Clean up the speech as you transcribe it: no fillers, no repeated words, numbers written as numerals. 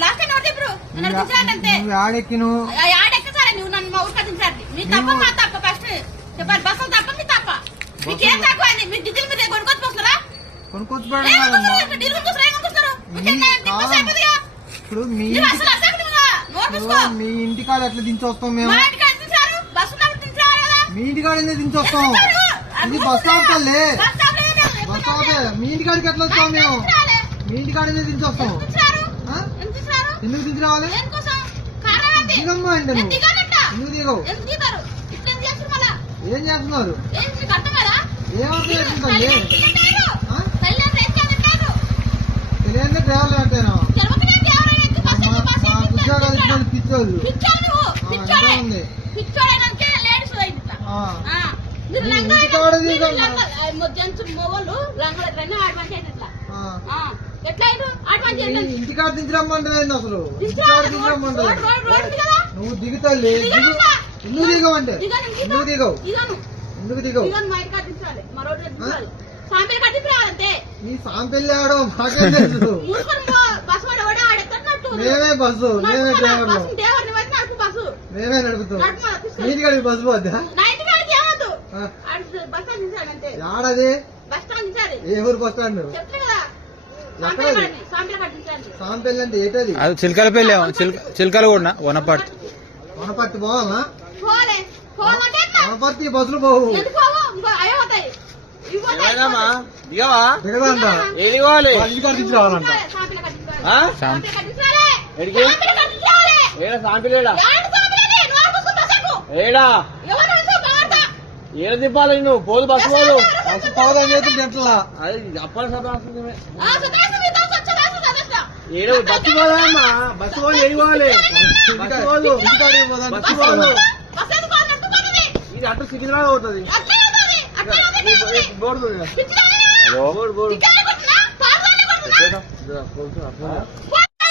last time ఇప్పుడు అంతే ఆడెక్కసారి నువ్వు నన్ను మా ఊరికి దించాలి మీ తప్ప మా తప్ప ఫస్ట్ చెప్పాలి బస్సులు తప్ప మీ తప్ప మీకేం తక్కువ అండి మీరు డీజిల్ మీద కొనుక్కొచ్చుకొస్తారా ఇప్పుడు మీ ఇంటికాడ ఎట్లా దించొస్తాం మేము మీ ఇంటికాడ దించొస్తాం ఇది బస్ స్టాప్ తల్లి బస్ స్టాప్ మీ ఇంటికాడికి ఎట్లా వస్తాం మేము మీ ఇంటికాడ దించొస్తాం ఎందుకు దించి రావాలి దిగమ్మా అంటే నువ్వు ఎందుకు దిగవు ఏం చేస్తున్నారు ఏమర్థం చేస్తుందండి తెలియదే డ్రైవర్లు అంటేనా ఉద్యోగాలు ఇచ్చిన పిచ్చోళ్ళు ఉంది ఇంటికాడ ఇంటికాడ దించరమ్మంటలేదు అసలు ఇంటికాడ దించరమ్మంటలేదు నువ్వు దిగుతాలి ఎందుకు దిగవంటే ఎందుకు దిగవు ఎందుకు దిగవు నీ సాంపెల్లి ఆడో మాకేం తెలుసు మేమే బస్సు మేమే డ్రైవర్లు మేమే నడుపుతాం ఇంటికాడికి బస్సు పోద్దా ఆడది ఏ ఊరు బస్ స్టాండ్ సాంపెల్లి అంటే ఏంటది అది చిలకలపల్లి చిలకలు కూడా వనపర్తి పోవాలా వనపర్తి బస్సులు పోవు తీసుకురావాలంట ఏడ తిప్పాలి నువ్వు పోదు బస్సు పోదు బస్సు పోదని ఎట్లా అది అప్పటి ఏడు బస్సు పోదమ్మా బస్సు పోదు ఏడుకోవాలి బస్సు పోదు బస్సు పోదు ఇది అటు సికింద్రాబాద్ పోతుంది బోర్డు బోర్డు